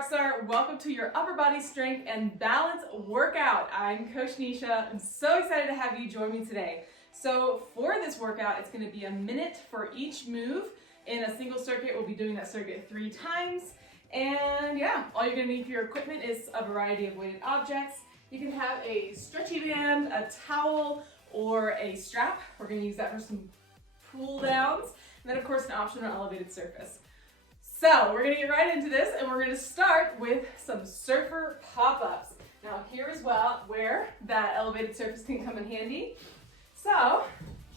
Rockstar. Welcome to your upper body strength and balance workout. I'm Coach Nisha. I'm so excited to have you join me today. So for this workout, it's going to be a minute for each move in a single circuit. We'll be doing that circuit 3 times. And yeah, all you're going to need for your equipment is a variety of weighted objects. You can have a stretchy band, a towel, or a strap. We're going to use that for some pull downs. And then of course an optional elevated surface. So we're gonna get right into this, and we're gonna start with some surfer pop-ups. Now here as well, where that elevated surface can come in handy. So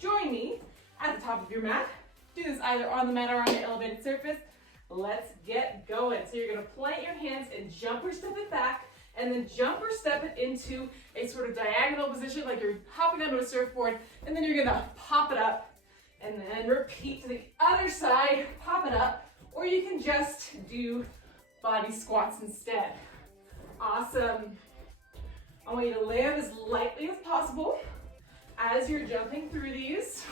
join me at the top of your mat. Do this either on the mat or on the elevated surface. Let's get going. So you're gonna plant your hands and jumper step it back, and then jumper step it into a sort of diagonal position, like you're hopping onto a surfboard, and then you're gonna pop it up, and then repeat to the other side, pop it up. Or you can just do body squats instead. Awesome. I want you to land as lightly as possible as you're jumping through these,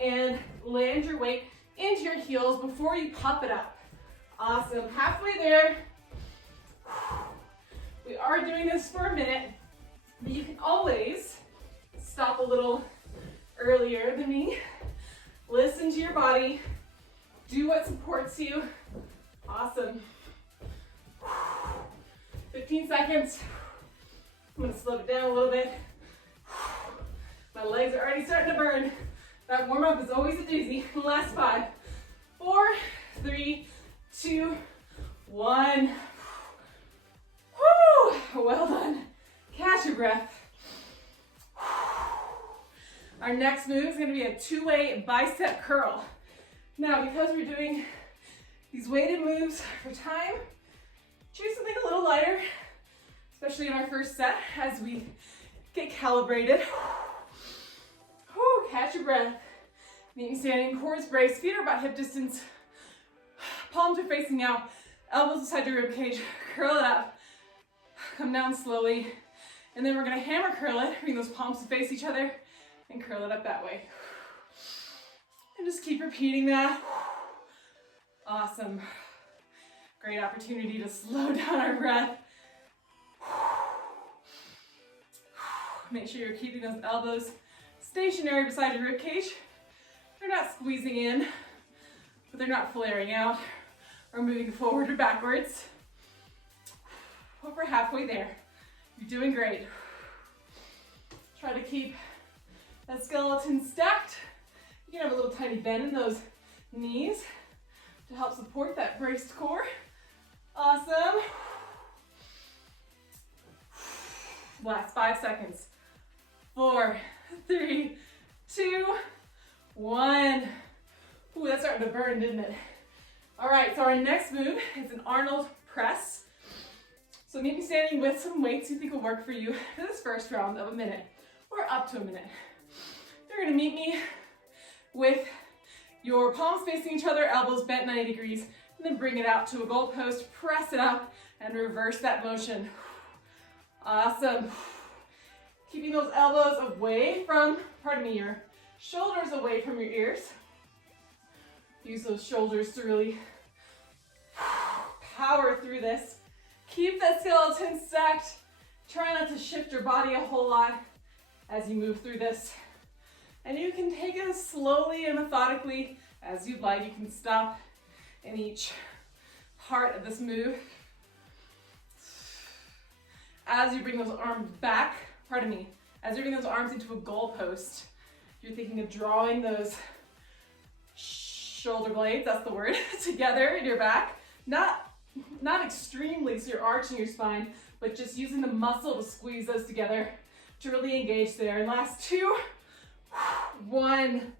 and land your weight into your heels before you pop it up. Awesome. Halfway there. We are doing this for a minute, but you can always stop a little earlier than me. Listen to your body. Do what supports you. Awesome. 15 seconds. I'm gonna slow it down a little bit. My legs are already starting to burn. That warm up is always a doozy. Last 5, 4, 3, 2, 1. Woo! Well done. Catch your breath. Our next move is gonna be a 2-way bicep curl. Now, because we're doing these weighted moves for time, choose something a little lighter, especially in our first set as we get calibrated. Whew, catch your breath. Meet me standing, core is braced, feet are about hip distance, palms are facing out, elbows beside your rib cage, curl it up, come down slowly, and then we're gonna hammer curl it, bring those palms to face each other, and curl it up that way. And just keep repeating that. Awesome. Great opportunity to slow down our breath. Make sure you're keeping those elbows stationary beside your ribcage. They're not squeezing in, but they're not flaring out or moving forward or backwards. Hope we're halfway there. You're doing great. Try to keep that skeleton stacked. You can have a little tiny bend in those knees to help support that braced core. Awesome. Last 5 seconds. 4, 3, 2, 1. Ooh, that's starting to burn, didn't it? All right, so our next move is an Arnold press. So meet me standing with some weights you think will work for you for this first round of a minute, or up to a minute. You're gonna meet me with your palms facing each other, elbows bent 90 degrees, and then bring it out to a goalpost, press it up, and reverse that motion. Awesome. Keeping those elbows away from, your shoulders away from your ears. Use those shoulders to really power through this. Keep that skeleton stacked. Try not to shift your body a whole lot as you move through this. And you can take it as slowly and methodically as you'd like. You can stop in each part of this move. As you bring those arms back, as you bring those arms into a goalpost, you're thinking of drawing those shoulder blades, that's the word, together in your back. Not extremely, so you're arching your spine, but just using the muscle to squeeze those together to really engage there. And last 2, 1,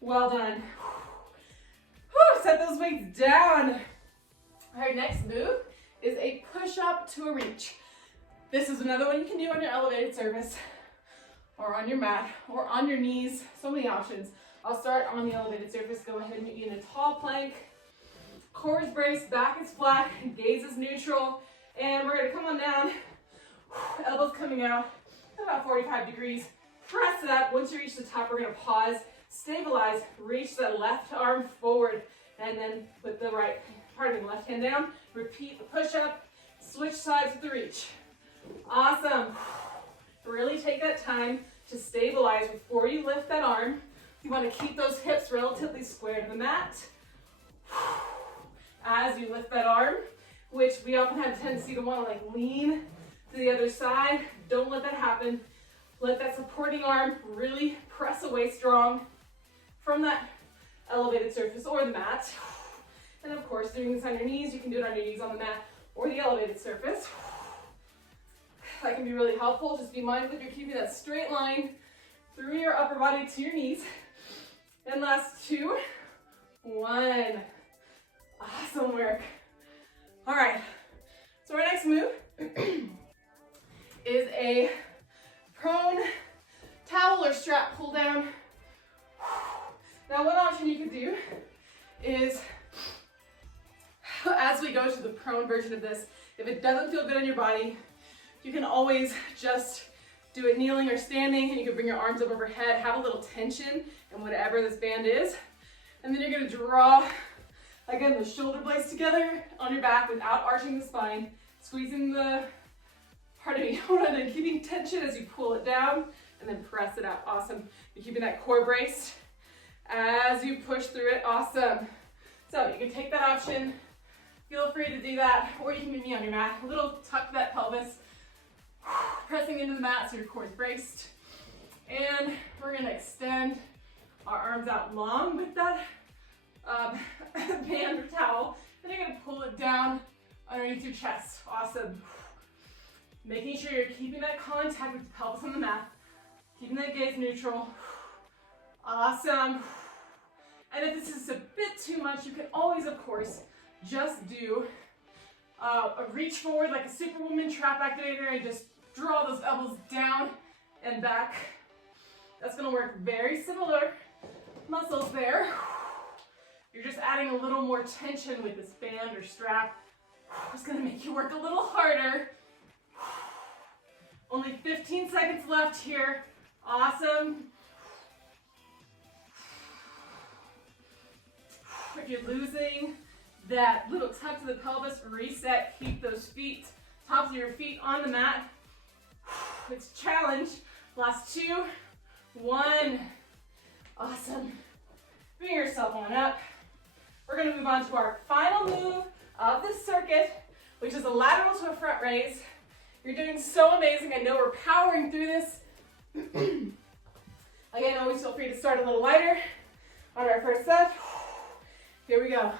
well done. Whew, set those weights down. Our next move is a push-up to a reach. This is another one you can do on your elevated surface, or on your mat, or on your knees. So many options. I'll start on the elevated surface. Go ahead and meet me in a tall plank. Core is braced, back is flat, gaze is neutral, and we're gonna come on down. Elbows coming out about 45 degrees. Press it up. Once you reach the top, we're gonna pause, stabilize, reach that left arm forward, and then put the left hand down, Repeat the push-up, switch sides with the reach. Awesome. Really take that time to stabilize before you lift that arm. You want to keep those hips relatively square to the mat. As you lift that arm, which we often have a tendency to want to like lean to the other side. Don't let that happen. Let that supporting arm really press away strong from that elevated surface or the mat. And of course, doing this on your knees, you can do it on your knees on the mat or the elevated surface. That can be really helpful. Just be mindful that you're keeping that straight line through your upper body to your knees. And last 2, 1. Awesome work. All right, so our next move is a prone towel or strap pull down. Now one option you could do is, as we go to the prone version of this, if it doesn't feel good in your body, you can always just do it kneeling or standing, and you can bring your arms up overhead, have a little tension in whatever this band is, and then you're gonna draw, again, the shoulder blades together on your back without arching the spine, squeezing the, keeping tension as you pull it down, and then press it out. Awesome. You're keeping that core braced as you push through it. Awesome. So you can take that option. Feel free to do that, or you can meet me on your mat. A little tuck to that pelvis, pressing into the mat so your core is braced. And we're gonna extend our arms out long with that band or towel. Then you're gonna pull it down underneath your chest. Awesome. Making sure you're keeping that contact with the pelvis on the mat, keeping that gaze neutral. Awesome. And if this is a bit too much, you can always, of course, just do a reach forward like a superwoman trap activator and just draw those elbows down and back. That's gonna work very similar muscles there. You're just adding a little more tension with this band or strap. It's gonna make you work a little harder. Only 15 seconds left here. Awesome. If you're losing that little tuck to the pelvis, reset, keep those feet, tops of your feet on the mat. It's a challenge. Last 2, 1. Awesome. Bring yourself on up. We're gonna move on to our final move of the circuit, which is a lateral to a front raise. You're doing so amazing. I know we're powering through this. Again, always feel free to start a little lighter on our first set. Here we go.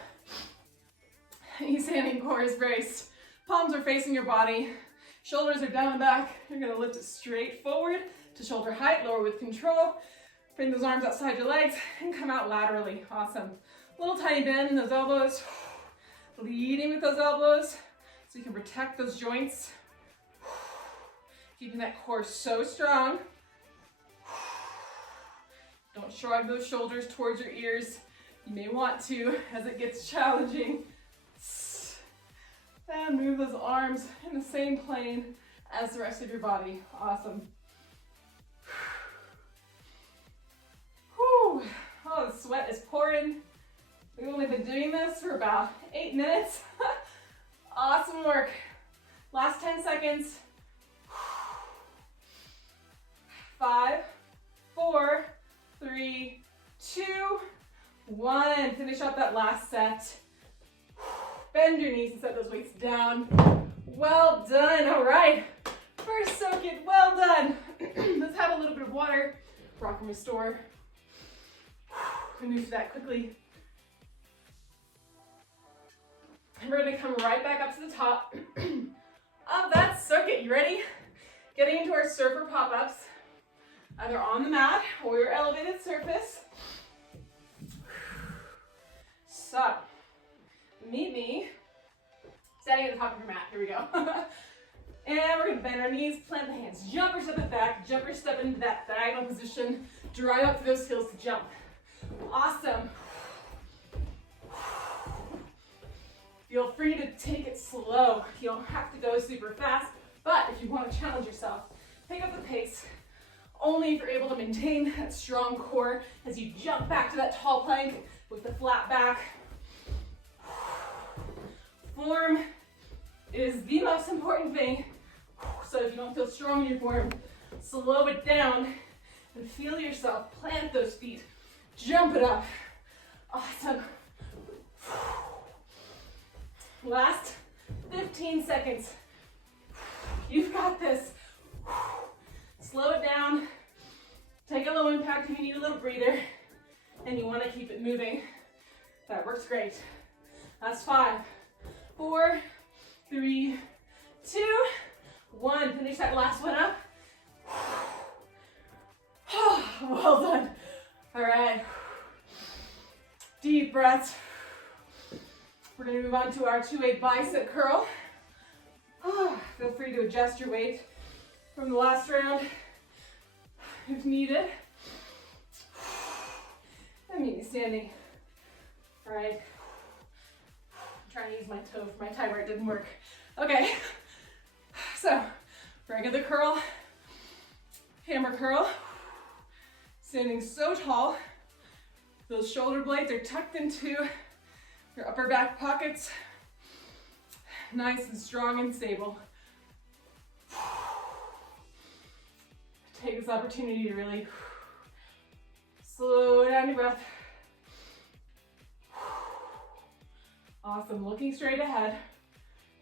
Your standing core is braced. Palms are facing your body. Shoulders are down and back. You're gonna lift it straight forward to shoulder height, lower with control. Bring those arms outside your legs and come out laterally. Awesome. Little tiny bend in those elbows. Leading with those elbows so you can protect those joints. Keeping that core so strong. Don't shrug those shoulders towards your ears. You may want to as it gets challenging. And move those arms in the same plane as the rest of your body. Awesome. Whew. Oh, the sweat is pouring. We've only been doing this for about 8 minutes. Awesome work. Last 10 seconds. 5, 4, 3, 2, 1. Finish up that last set. Bend your knees and set those weights down. Well done. All right. First circuit, well done. Let's have a little bit of water. Rock and restore. We move to that quickly. And we're gonna come right back up to the top of that circuit. You ready? Getting into our surfer pop-ups, either on the mat or your elevated surface. So, meet me standing at the top of your mat. Here we go. And we're gonna bend our knees, plant the hands, jumper step it back, jumper step into that diagonal position, drive up through those heels to jump. Awesome. Feel free to take it slow. You don't have to go super fast, but if you want to challenge yourself, pick up the pace. Only if you're able to maintain that strong core as you jump back to that tall plank with the flat back. Form is the most important thing. So if you don't feel strong in your form, slow it down and feel yourself. Plant those feet. Jump it up. Awesome. Last 15 seconds. You've got this. Slow it down. Take a low impact if you need a little breather and you want to keep it moving. That works great. That's 5, 4, 3, 2, 1. Finish that last one up. Well done. All right. Deep breaths. We're going to move on to our 2-way bicep curl. Feel free to adjust your weight from the last round if needed. That means standing. All right. I'm trying to use my toe for my tie where it didn't work. Okay. So, regular curl, hammer curl. Standing so tall. Those shoulder blades are tucked into your upper back pockets. Nice and strong and stable. Take this opportunity to really slow down your breath. Awesome, looking straight ahead.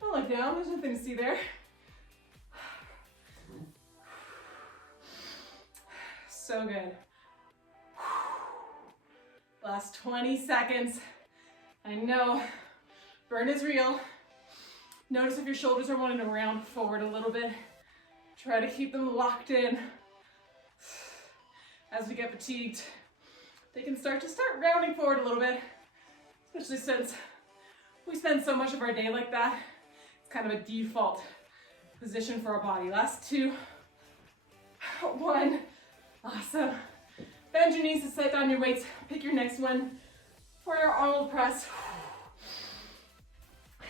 Don't look down, there's nothing to see there. So good. Last 20 seconds. I know, burn is real. Notice if your shoulders are wanting to round forward a little bit. Try to keep them locked in. As we get fatigued, they can start rounding forward a little bit, especially since we spend so much of our day like that. It's kind of a default position for our body. Last 2, 1. Awesome. Bend your knees to set down your weights. Pick your next one for your Arnold press.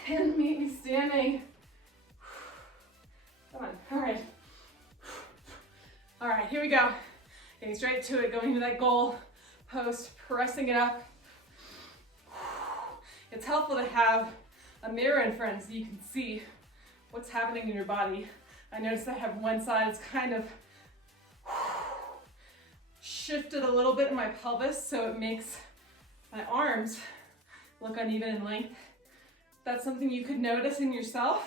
And meet me standing. Come on, all right. All right, here we go. Getting straight to it, going to that goal post, pressing it up. It's helpful to have a mirror in front so you can see what's happening in your body. I noticed I have one side, it's kind of shifted a little bit in my pelvis, so it makes my arms look uneven in length. That's something you could notice in yourself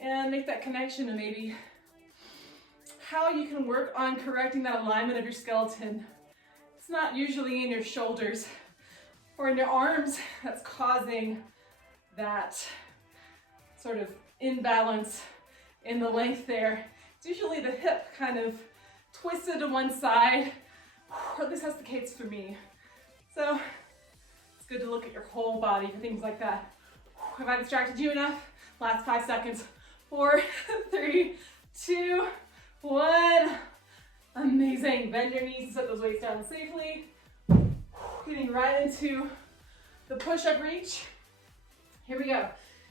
and make that connection to maybe how you can work on correcting that alignment of your skeleton. It's not usually in your shoulders or in your arms that's causing that sort of imbalance in the length there. It's usually the hip kind of twisted to one side, or at least that's the case for me. So it's good to look at your whole body for things like that. Have I distracted you enough? Last 5 seconds. 4, 3, 2, 1. Amazing. Bend your knees to set those weights down safely. Getting right into the push-up reach. Here we go.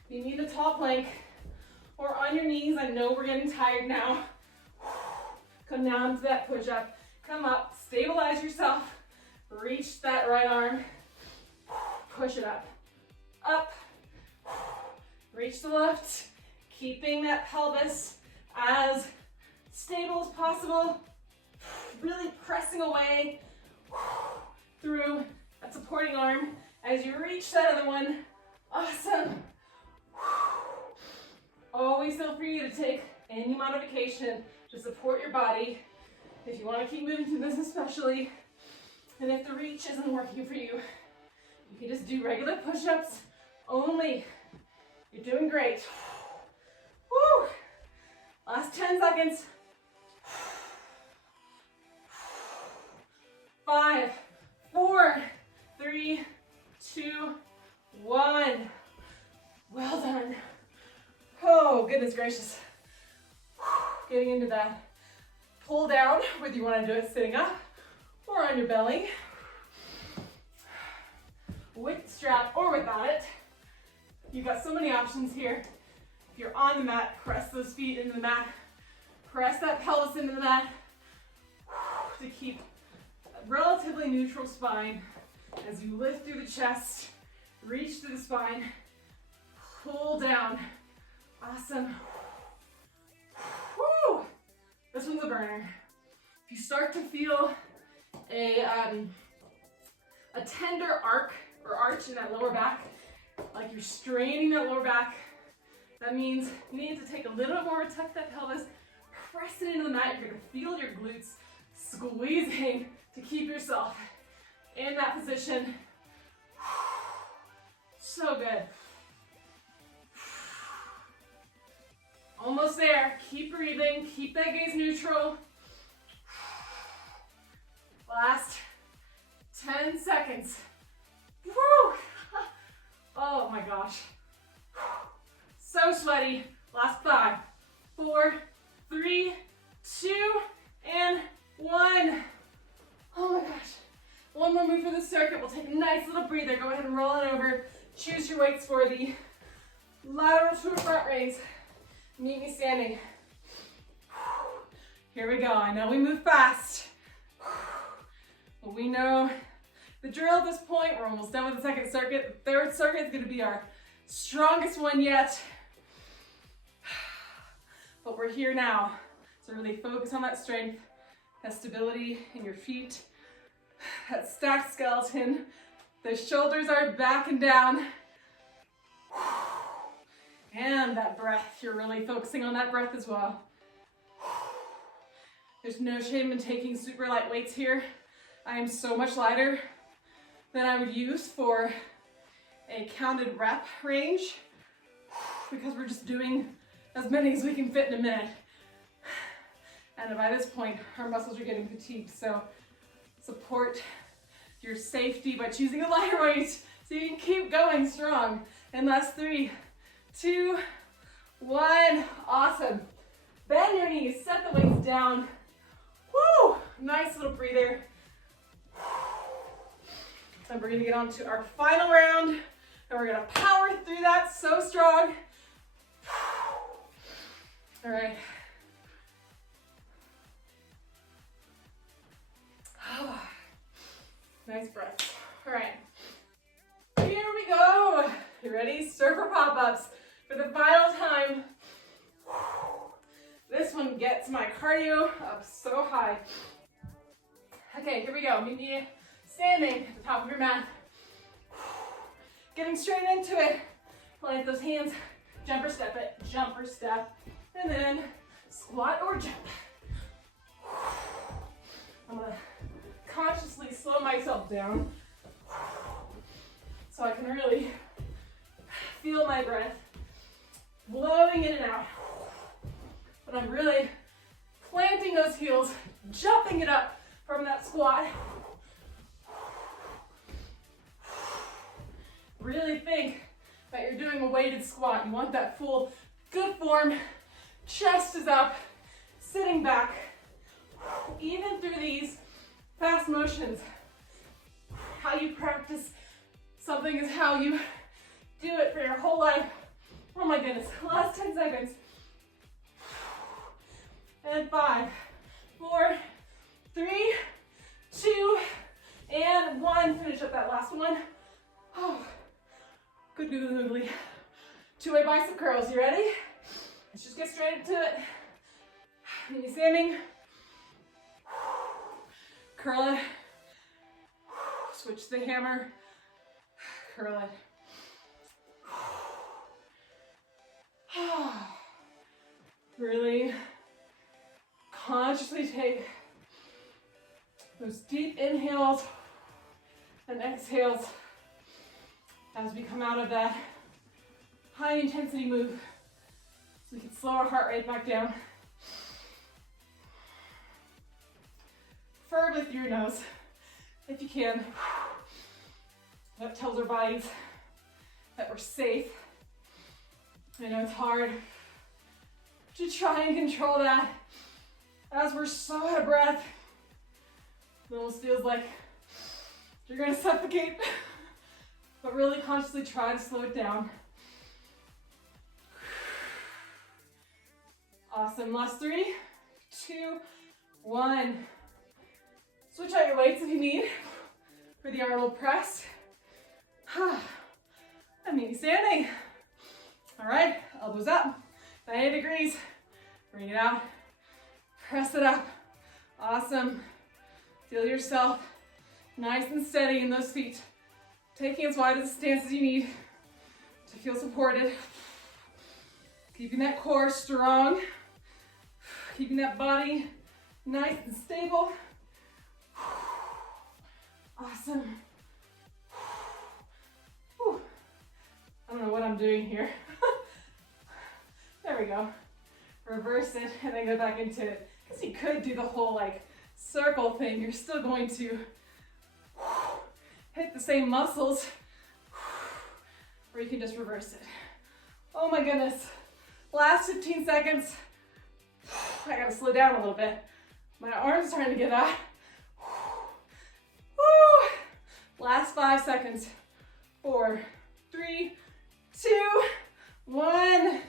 You need a tall plank or on your knees. I know we're getting tired now. Come down to that push-up. Come up, stabilize yourself. Reach that right arm. Push it up. Up. Reach the left. Keeping that pelvis as stable as possible. Really pressing away through that supporting arm as you reach that other one. Awesome. Always feel free to take any modification to support your body if you want to keep moving through this especially. And if the reach isn't working for you, you can just do regular push-ups only. You're doing great. Woo! Last 10 seconds. 5, 4, 3, 2, 1. Well done. Oh, goodness gracious. Getting into that pull down, whether you want to do it sitting up or on your belly. With the strap or without it. You've got so many options here. If you're on the mat, press those feet into the mat. Press that pelvis into the mat to keep a relatively neutral spine as you lift through the chest, reach through the spine. Pull down. Awesome. Woo! This one's a burner. If you start to feel a tender arch in that lower back, like you're straining that lower back, that means you need to take a little bit more, tuck that pelvis, press it into the mat. You're gonna feel your glutes squeezing to keep yourself in that position. So good. Almost there. Keep breathing. Keep that gaze neutral. Last 10 seconds. Woo! Oh my gosh. So sweaty. Last 5, 4, 3, 2, and 1. Oh my gosh. One more move for the circuit. We'll take a nice little breather. Go ahead and roll it over. Choose your weights for the lateral to a front raise. Meet me standing. Here we go. I know we move fast, but we know the drill at this point. We're almost done with the second circuit. The third circuit is going to be our strongest one yet. But we're here now. So really focus on that strength, that stability in your feet, that stacked skeleton. The shoulders are back and down. And that breath, you're really focusing on that breath as well. There's no shame in taking super light weights here. I am so much lighter than I would use for a counted rep range because we're just doing as many as we can fit in a minute. And by this point, our muscles are getting fatigued. So support your safety by choosing a lighter weight so you can keep going strong. And last 3, 2, 1. Awesome. Bend your knees, set the weights down. Woo! Nice little breather. And we're gonna get on to our final round, and we're gonna power through that so strong. All right. Nice breath. All right. Here we go. You ready? Surfer pop-ups for the final time. This one gets my cardio up so high. Okay, here we go. Meet me standing at the top of your mat. Getting straight into it. Plant those hands. Jumper step it. Jumper step. And then squat or jump. I'm going to consciously slow myself down so I can really feel my breath blowing in and out. But I'm really planting those heels, jumping it up from that squat. Really think that you're doing a weighted squat. You want that full, good form. Chest is up, sitting back. Even through these fast motions, how you practice something is how you do it for your whole life. Oh my goodness, last 10 seconds. And 5, 4, 3, 2, and 1. Finish up that last one. Oh, good googly. 2-way bicep curls, you ready? Let's just get straight into it. Knee standing. Curl it. Switch to the hammer. Curl it. Really consciously take those deep inhales and exhales as we come out of that high intensity move, so we can slow our heart rate back down. Preferably through your nose, if you can. That tells our bodies that we're safe. I know it's hard to try and control that as we're so out of breath. It almost feels like you're gonna suffocate, but really consciously try to slow it down. Awesome, last 3, 2, 1. Switch out your weights if you need for the Arnold press. And meet me standing. All right, elbows up, 90 degrees. Bring it out, press it up. Awesome. Feel yourself nice and steady in those feet. Taking as wide a stance as you need to feel supported. Keeping that core strong. Keeping that body nice and stable. Awesome. Whew. I don't know what I'm doing here. There we go. Reverse it and then go back into it. Because you could do the whole like circle thing. You're still going to hit the same muscles. Or you can just reverse it. Oh my goodness. Last 15 seconds. I gotta slow down a little bit. My arm's starting to give out. Woo. Last 5 seconds. 4, 3, 2, 1.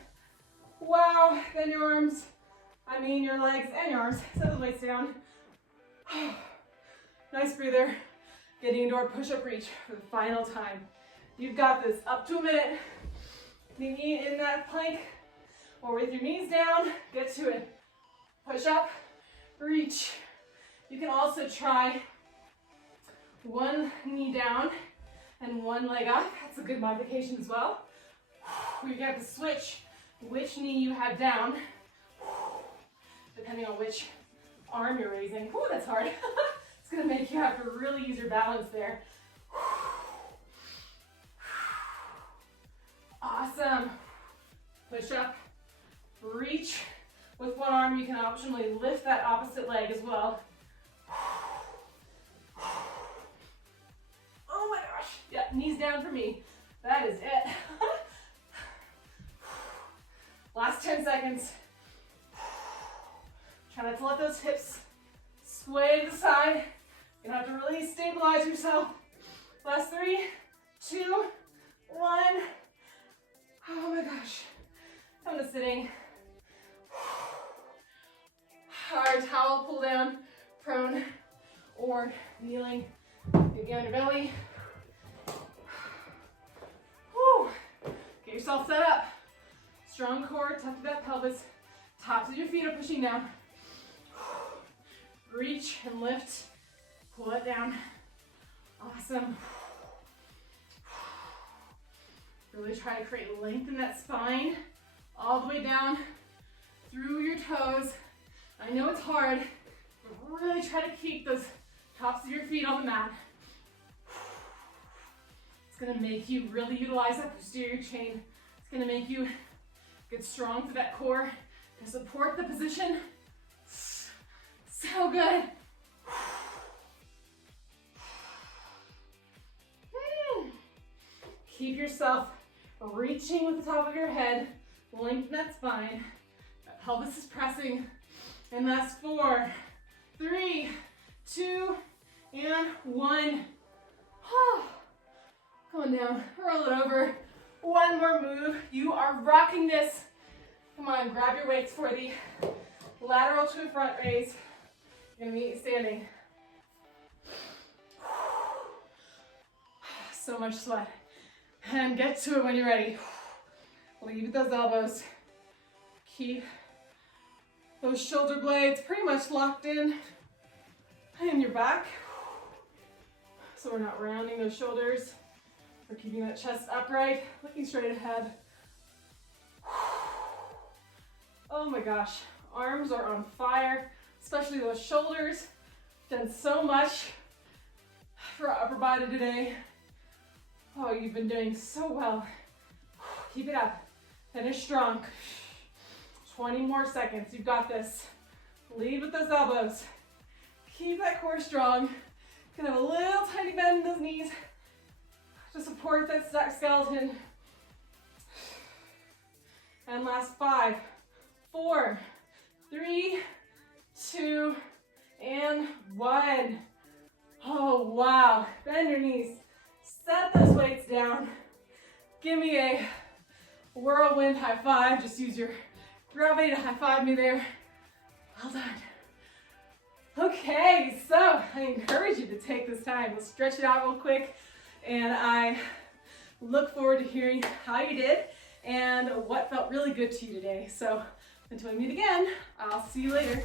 Wow. Bend your arms. Your legs and your arms. Set the weights down. Nice breather. Getting into our push-up reach for the final time. You've got this. Up to a minute. Knee in that plank or with your knees down. Get to it. Push up, reach. You can also try one knee down and one leg up. That's a good modification as well. You have to switch which knee you have down, depending on which arm you're raising. Ooh, that's hard. It's gonna make you have to really use your balance there. Awesome. Push up, reach. With one arm, you can optionally lift that opposite leg as well. Oh my gosh. Yeah, knees down for me. That is it. Last 10 seconds. Try not to let those hips sway to the side. You're gonna have to really stabilize yourself. Last 3, 2, 1. Oh my gosh. Come to sitting. Our towel pull down, prone, or kneeling. Get on your belly. Whew. Get yourself set up. Strong core, tuck that pelvis. Tops of your feet are pushing down. Reach and lift. Pull it down. Awesome. Really try to create length in that spine. All the way down through your toes. I know it's hard, but really try to keep those tops of your feet on the mat. It's gonna make you really utilize that posterior chain. It's gonna make you get strong for that core to support the position. So good. Keep yourself reaching with the top of your head. Lengthen that spine. That pelvis is pressing. And that's 4, 3, 2, and 1. Come on down, roll it over. One more move. You are rocking this. Come on, grab your weights for the lateral to front raise. You're gonna meet standing. So much sweat. And get to it when you're ready. Leave those elbows. Keep those shoulder blades pretty much locked in your back. So we're not rounding those shoulders. We're keeping that chest upright, looking straight ahead. Oh my gosh, arms are on fire, especially those shoulders. Done so much for our upper body today. Oh, you've been doing so well. Keep it up. Finish strong. 20 more seconds. You've got this. Lead with those elbows. Keep that core strong. Gonna have a little tiny bend in those knees to support that stacked skeleton. And last 5, 4, 3, 2, and 1. Oh, wow. Bend your knees. Set those weights down. Give me a whirlwind high five. Just use your gravity to high five me there. Well done. Okay, so I encourage you to take this time. We'll stretch it out real quick. And I look forward to hearing how you did. and what felt really good to you today. So until we meet again, I'll see you later.